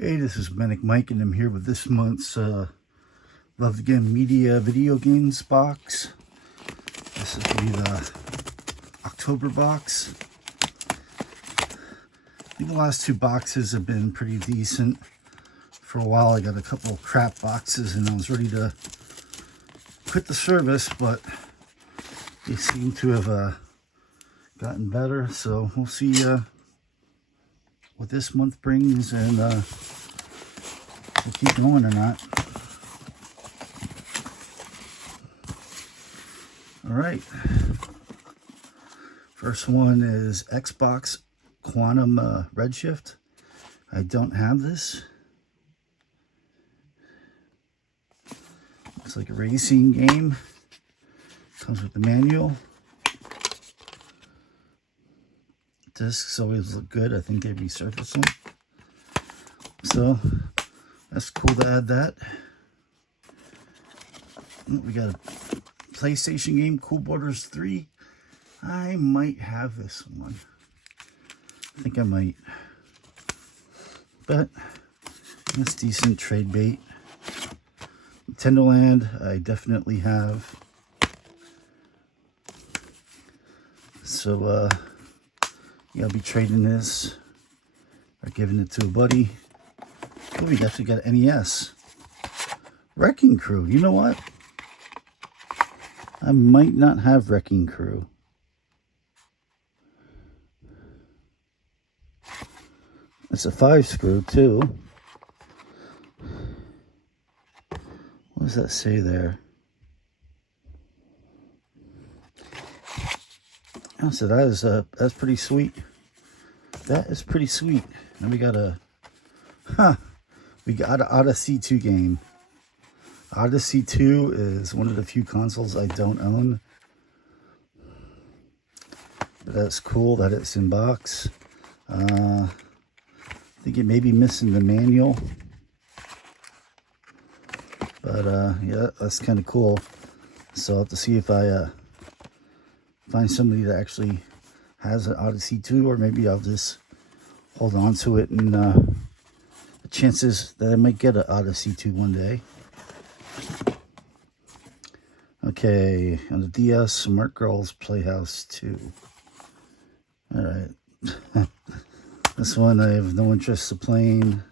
Hey, this is Manic Mike, and I'm here with this month's Love Again Media Video Games box. This is the October box. I think the last two boxes have been pretty decent. For a while, I got a couple of crap boxes, and I was ready to quit the service, but they seem to have gotten better. So we'll see what this month brings, and we'll keep going or not. All right. First one is Xbox Quantum Redshift. I don't have this. Looks like a racing game. Comes with the manual. Discs always look good. I think they resurface them. So that's cool to add that. We got a PlayStation game, Cool Borders 3. I might have this one. I think I might. But that's decent trade bait. Nintendo Land, I definitely have. So, yeah, I'll be trading this or giving it to a buddy. Oh, we actually got NES. Wrecking Crew. You know what? I might not have Wrecking Crew. It's a 5-screw too. What does that say there? Oh, so that's pretty sweet. That is pretty sweet. And we got an Odyssey 2 game. Odyssey 2 is one of the few consoles I don't own. But that's cool that it's in box. I think it may be missing the manual. But yeah, that's kind of cool. So I'll have to see if I find somebody that actually has an Odyssey 2, or maybe I'll just hold on to it, and the chances that I might get an Odyssey 2 one day. Okay, on the DS, Smart Girls Playhouse 2. Alright. This one I have no interest in playing.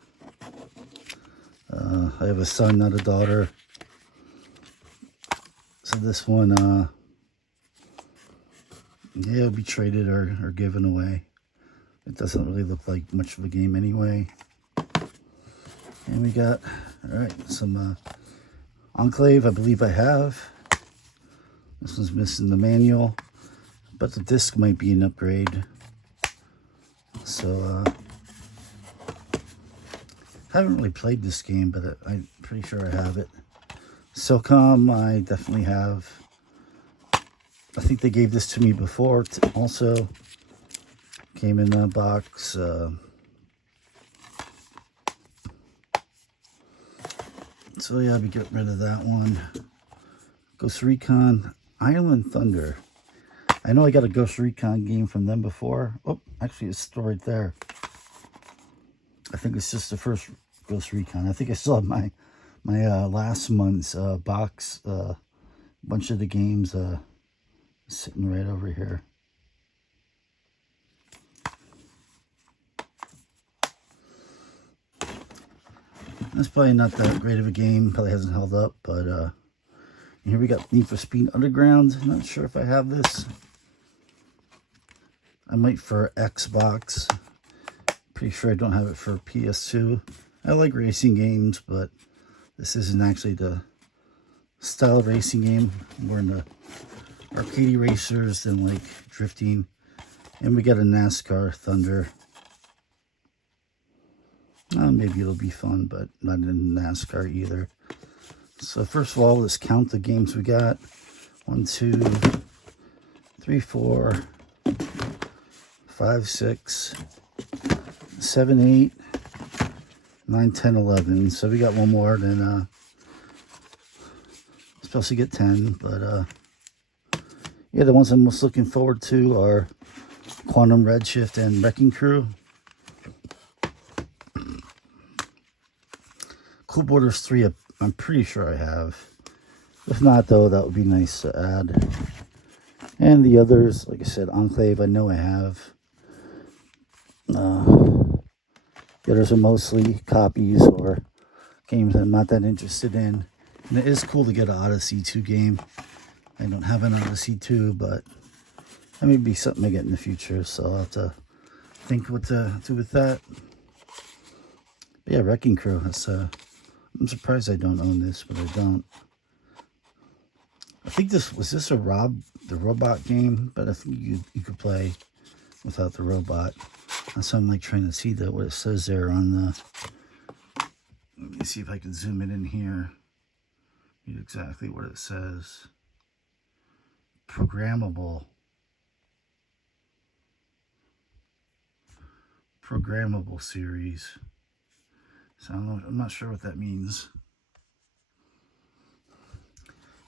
I have a son, not a daughter. So this one, yeah, it'll be traded or given away. It doesn't really look like much of a game anyway. And we got, alright, some Enclave, I believe I have. This one's missing the manual, but the disc might be an upgrade. So, haven't really played this game, but I'm pretty sure I have it. SOCOM, I definitely have. I think they gave this to me before. Also, came in a box. So yeah, I'll be getting rid of that one. Ghost Recon Island Thunder. I know I got a Ghost Recon game from them before. Oh, actually it's still right there. I think it's just the first Ghost Recon. I think I still have my last month's box. Bunch of the games sitting right over here. That's probably not that great of a game. Probably hasn't held up, but here we got Need for Speed Underground. I'm not sure if I have this. I might for Xbox. Pretty sure I don't have it for PS2. I like racing games, but this isn't actually the style racing game. More in the arcade racers than like drifting. And we got a NASCAR Thunder. Maybe it'll be fun, but not in NASCAR either. So first of all, let's count the games we got. 1, 2, 3, 4, 5, 6, 7, 8, 9, 10, 11. So we got one more than supposed to get 10, but yeah, the ones I'm most looking forward to are Quantum Redshift and Wrecking Crew. Cool Borders 3, I'm pretty sure I have. If not, though, that would be nice to add. And the others, like I said, Enclave, I know I have. The others are mostly copies or games I'm not that interested in. And it is cool to get an Odyssey 2 game. I don't have an Odyssey 2, but that may be something I get in the future, so I'll have to think what to do with that. But yeah, Wrecking Crew. I'm surprised I don't own this, but I don't. I think this was the robot game, but I think you could play without the robot. That's why I'm like trying to see what it says there on the. Let me see if I can zoom it in here. Read exactly what it says. Programmable series. So I'm not sure what that means.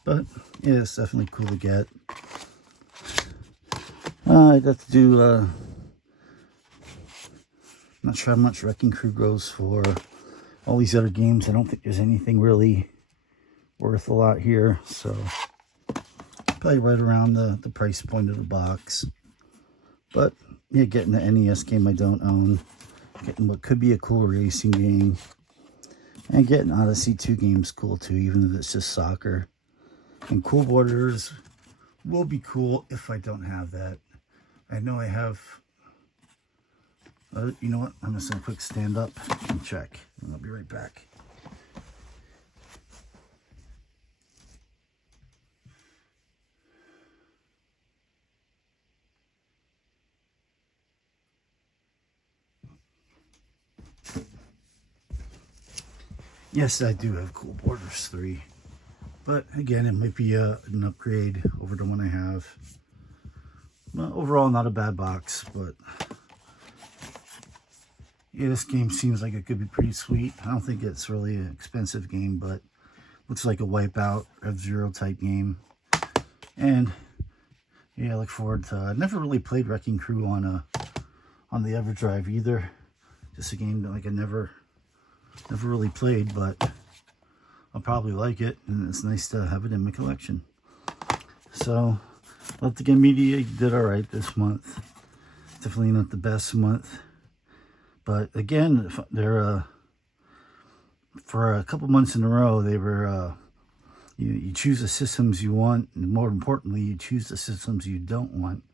But yeah, it's definitely cool to get. I got to do, not sure how much Wrecking Crew goes for. All these other games, I don't think there's anything really worth a lot here. So probably right around the price point of the box. But yeah, getting the NES game I don't own. Getting what could be a cool racing game. And getting Odyssey 2 games cool too, even if it's just soccer. And Cool Borders will be cool if I don't have that. I know I have. You know what? I'm just going to quick stand up and check. And I'll be right back. Yes, I do have Cool Borders 3. But again, it might be an upgrade over the one I have. Well, overall, not a bad box, but yeah, this game seems like it could be pretty sweet. I don't think it's really an expensive game, but looks like a Wipeout, F-Zero type game. And yeah, I look forward to. I never really played Wrecking Crew on the EverDrive either. Just a game that like I never really played, but I'll probably like it, and it's nice to have it in my collection. So, Love to Get Media did all right this month. Definitely not the best month, but again, they're for a couple months in a row, they were you choose the systems you want, and more importantly, you choose the systems you don't want.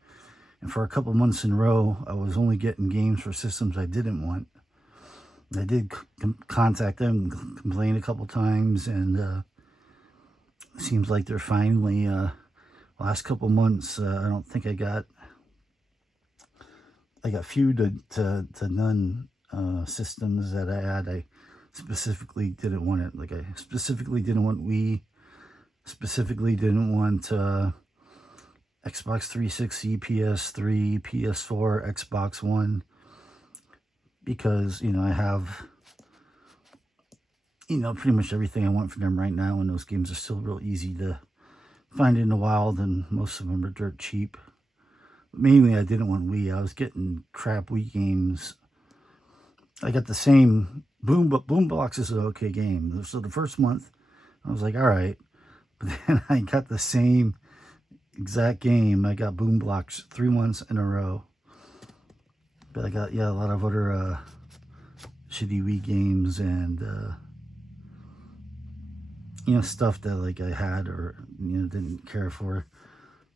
And for a couple months in a row, I was only getting games for systems I didn't want. I did contact them, complain a couple times, and it seems like they're finally, last couple months, I don't think I got few to none systems that I had. I specifically didn't want it. Like I specifically didn't want Wii, specifically didn't want Xbox 360, PS3, PS4, Xbox One, because, you know, I have, you know, pretty much everything I want from them right now, and those games are still real easy to find in the wild, and most of them are dirt cheap. But mainly, I didn't want Wii. I was getting crap Wii games. I got the same Boombox is an okay game. So the first month, I was like, all right. But then I got the same exact game. I got Boombox 3 months in a row. But I got, yeah, a lot of other shitty Wii games and, you know, stuff that, like, I had or, you know, didn't care for.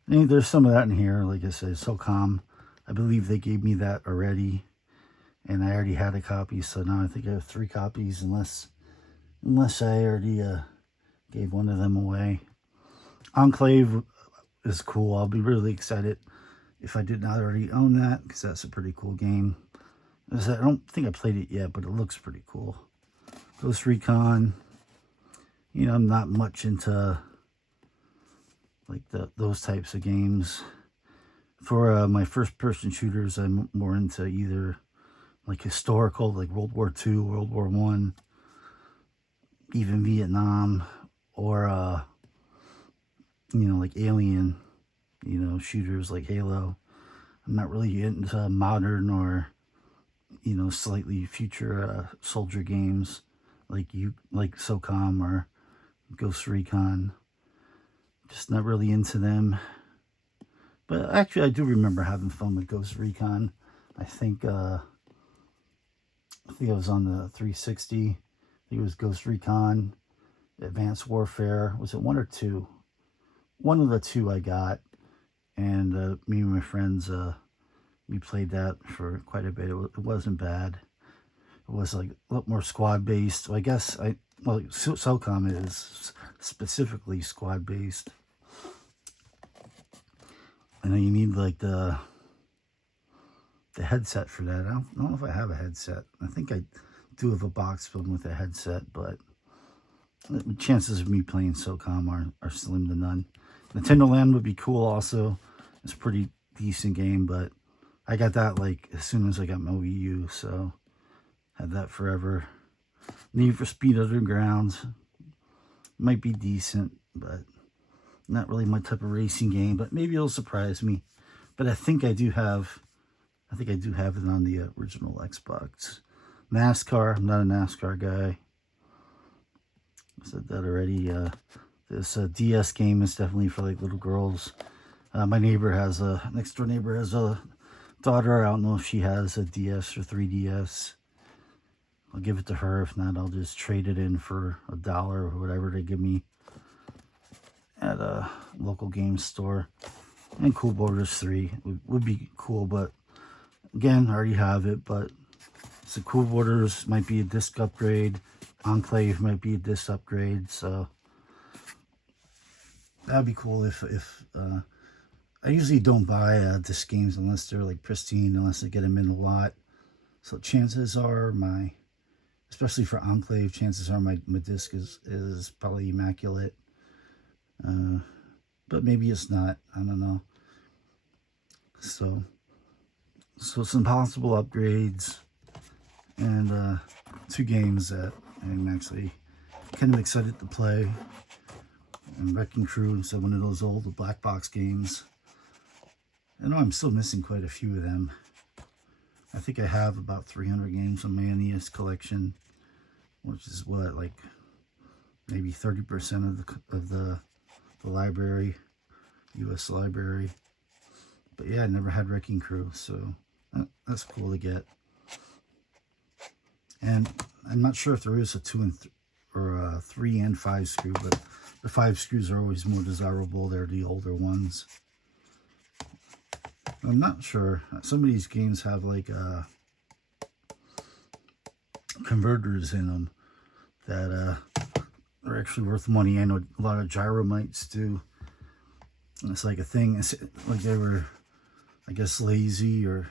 And there's some of that in here. Like I said, SOCOM. I believe they gave me that already. And I already had a copy, so now I think I have 3 copies, unless I already gave one of them away. Enclave is cool. I'll be really excited if I did not already own that, because that's a pretty cool game. I don't think I played it yet, but it looks pretty cool. Ghost Recon. You know, I'm not much into like those types of games. For my first-person shooters, I'm more into either like historical, like World War II, World War I, even Vietnam, or you know, like Alien, you know, shooters like Halo. I'm not really into modern or, you know, slightly future soldier games. like SOCOM or Ghost Recon. Just not really into them. But actually, I do remember having fun with Ghost Recon. I think it was on the 360. I think it was Ghost Recon, Advanced Warfare. Was it 1 or 2? One of the 2 I got. And me and my friends, we played that for quite a bit. It wasn't bad. It was like a lot more squad based. So I guess SOCOM is specifically squad based. I know you need like the headset for that. I don't know if I have a headset. I think I do have a box filled with a headset, but the chances of me playing SOCOM are slim to none. Nintendo Land would be cool also. It's a pretty decent game, but I got that like as soon as I got my Wii U, so had that forever. Need for Speed Underground might be decent, but not really my type of racing game, but maybe it'll surprise me. But I think I do have it on the original Xbox. NASCAR, I'm not a NASCAR guy. I said that already. This DS game is definitely for like little girls. My next door neighbor has a daughter. I don't know if she has a DS or 3DS. I'll give it to her. If not, I'll just trade it in for $1 or whatever they give me at a local game store. And Cool Borders 3 would be cool, but again, I already have it. But so Cool Borders might be a disc upgrade. Enclave might be a disc upgrade, so that'd be cool if I usually don't buy disc games unless they're like pristine, unless I get them in a lot. So chances are especially for Enclave, chances are my disc is probably immaculate. But maybe it's not. I don't know. So some possible upgrades and 2 games that I'm actually kind of excited to play. And Wrecking Crew, so one of those old black box games. I know I'm still missing quite a few of them. I think I have about 300 games on my NES collection, which is what, like maybe 30% of the library, U.S. library. But yeah, I never had Wrecking Crew, so that's cool to get. And I'm not sure if there is a 2 or a 3 and 5 screw, but the 5 screws are always more desirable. They're the older ones. I'm not sure. Some of these games have like converters in them that are actually worth money. I know a lot of Gyromites do. And it's like a thing. It's like they were, I guess, lazy, or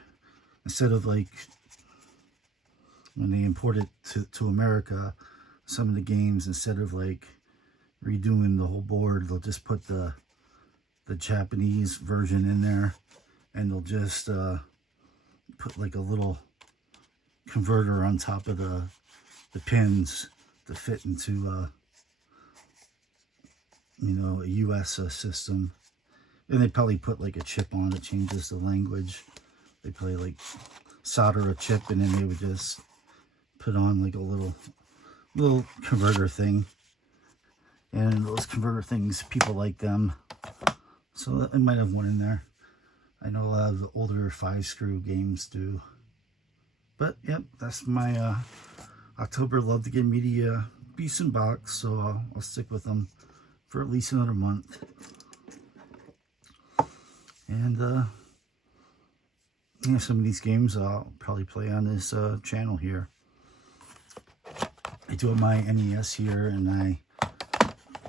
instead of like when they import it to America, some of the games, instead of like redoing the whole board, they'll just put the Japanese version in there, and they'll just put like a little converter on top of the pins to fit into a US system. And they probably put like a chip on that changes the language. They probably like solder a chip, and then they would just put on like a little converter thing. And those converter things, people like them. So I might have one in there. I know a lot of the older 5-screw games do. But yep, that's my October Love to Get Media decent box. So I'll stick with them for at least another month. And some of these games I'll probably play on this channel here. I do have my NES here, and I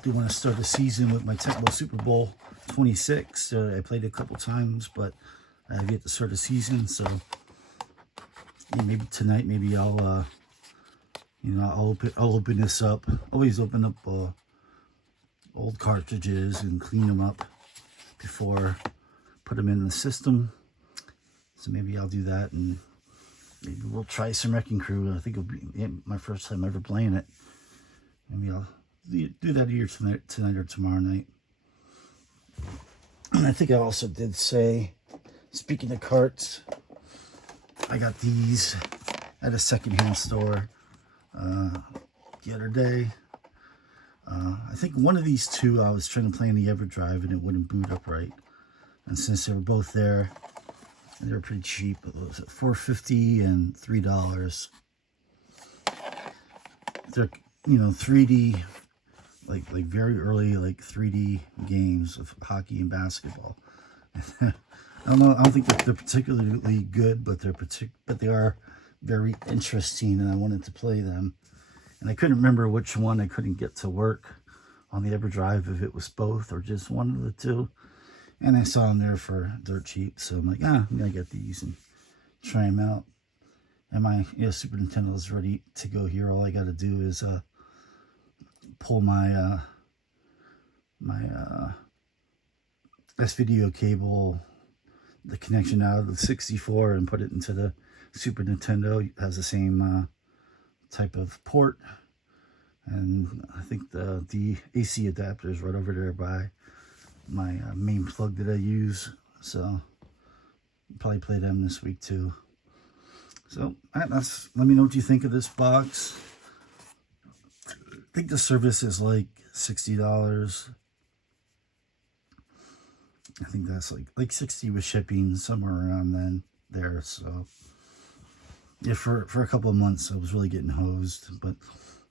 do want to start a season with my Tecmo Super Bowl 26. I played it a couple times, but I have yet to start a season. So yeah, maybe tonight, maybe I'll open this up. Always open up old cartridges and clean them up before put them in the system. So maybe I'll do that, and maybe we'll try some Wrecking Crew. I think it'll be my first time ever playing it. Maybe I'll do that either tonight or tomorrow night. And I think I also did say, speaking of carts, I got these at a secondhand store. the other day. I think one of these two I was trying to play on the EverDrive and it wouldn't boot up right. And since they were both there, and they were pretty cheap, it was at $4.50 and $3. They're, you know, 3D, like very early, like 3D games of hockey and basketball. I don't know. I don't think that they're particularly good, but they are very interesting, and I wanted to play them. And I couldn't remember which one I couldn't get to work on the EverDrive, if it was both or just one of the two. And I saw them there for dirt cheap, so I'm like, I'm gonna get these and try them out. And my Super Nintendo is ready to go here. All I got to do is pull my S-video cable, the connection out of the 64, and put it into the Super Nintendo. It has the same type of port, and I think the AC adapter is right over there by my main plug that I use, so I'll probably play them this week too. So let me know what you think of this box. I think the service is like $60. I think that's like 60 with shipping, somewhere around there. So yeah, for a couple of months I was really getting hosed, but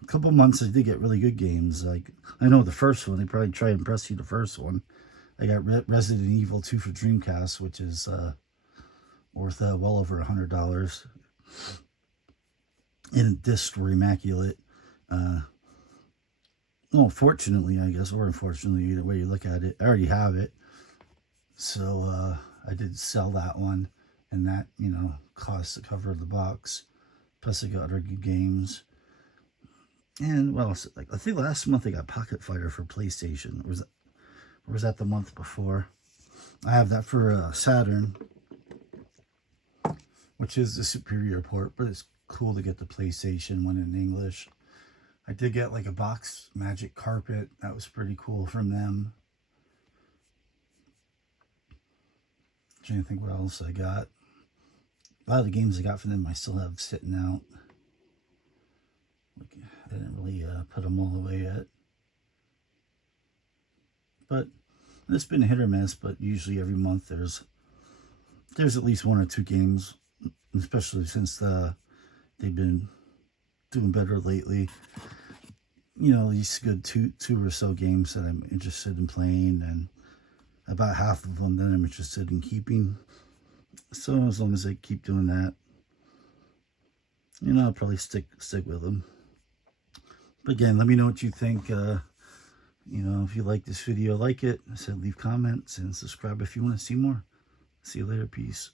a couple of months I did get really good games. Like, I know the first one, they probably try and impress you. The first one, I got Resident Evil 2 for Dreamcast, which is worth well over $100. And discs were immaculate. Well, fortunately, I guess, or unfortunately, either way you look at it, I already have it. So I did sell that one, and that, you know, cost the cover of the box. Plus I got other good games. And what else? Like, I think last month I got Pocket Fighter for PlayStation. Or was that the month before? I have that for Saturn, which is the superior port, but it's cool to get the PlayStation one in English. I did get like a box Magic Carpet. That was pretty cool from them. I'm trying to think what else I got. A lot of the games I got from them I still have sitting out. Like, I didn't really put them all away yet. But it's been hit or miss, but usually every month there's at least one or two games, especially since they've been doing better lately. You know, at least good two or so games that I'm interested in playing, and about half of them that I'm interested in keeping. So as long as they keep doing that, you know, I'll probably stick with them. But again, let me know what you think. You know, if you like this video, like it. I said leave comments and subscribe if you want to see more. See you later. Peace.